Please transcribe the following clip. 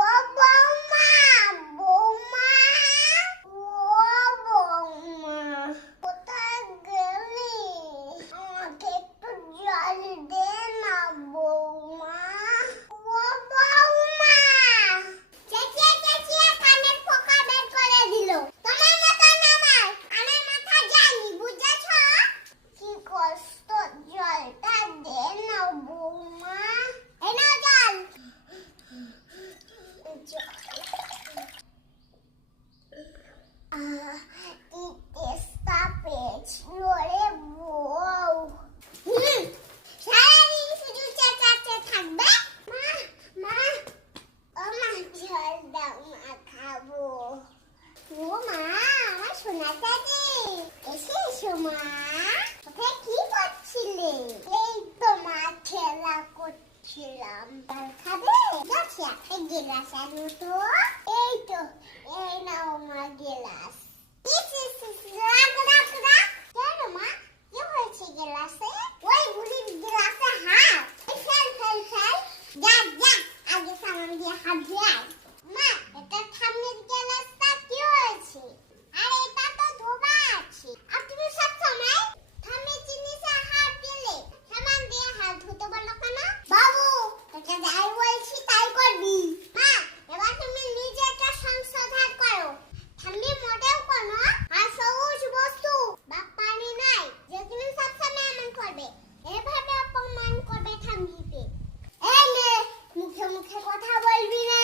ও বৌমা, বৌমা, ও বৌমা, কোথায় গেলি? আমাকে একটু জল দে না বৌমা। ও বৌমা, চেঁচিয়ে চেঁচিয়ে কানের পোকা বের করে দিল। তোমার মতো আমার কানের মাথা যায়নি, বুঝেছো? কি কষ্ট, জলটা দে না বৌমা। এই নাও জল। কি তেষ্টা পেয়েছিল রে বউ। সারাদিন শুধু চেঁচাতে থাকবে। মা, মা, ও মা, জল দাও, মা খাবো। ও মা, আমার সোনা চাচি, এসে এসো মা। কোথায় কি করছিলে? এই তো মা, খেলা করছিলাম। জল খাবে? যাচ্ছি, একটা গিলাস আনো তো। এই তো, এই নাও মা গিলাস। রাখ, রাখ, রাখ। কেন মা, কি হয়েছে গিলাসে? ওই বুড়ির গিলাসে হাত। Fail, fail, fail. যা, যা, আগে সাবান দিয়ে হাত ধুয়ে আয়। মা, এটা ঠাম্মির গিলাসটা কি হয়েছে? আরে এটা তো ধোবা আছে। আর তুমি সবসময় ঠাম্মির জিনিসে হাত দিলে সাবান দিয়ে হাত ধুতে বলো কেন? বাবু, তোকে যাই বলছি তাই করবি। মা, এবার তুমি নিজে একটা সংশোধন করো। ঠাম্মি মোটেও কোনো আর সবুজ বস্তু বা পানি নাই যে তুমি সবসময় এমন করবে। এভাবে অপমান করবে ঠাম্মিকে। এই নে, মুখে মুখে কথা বলবি না।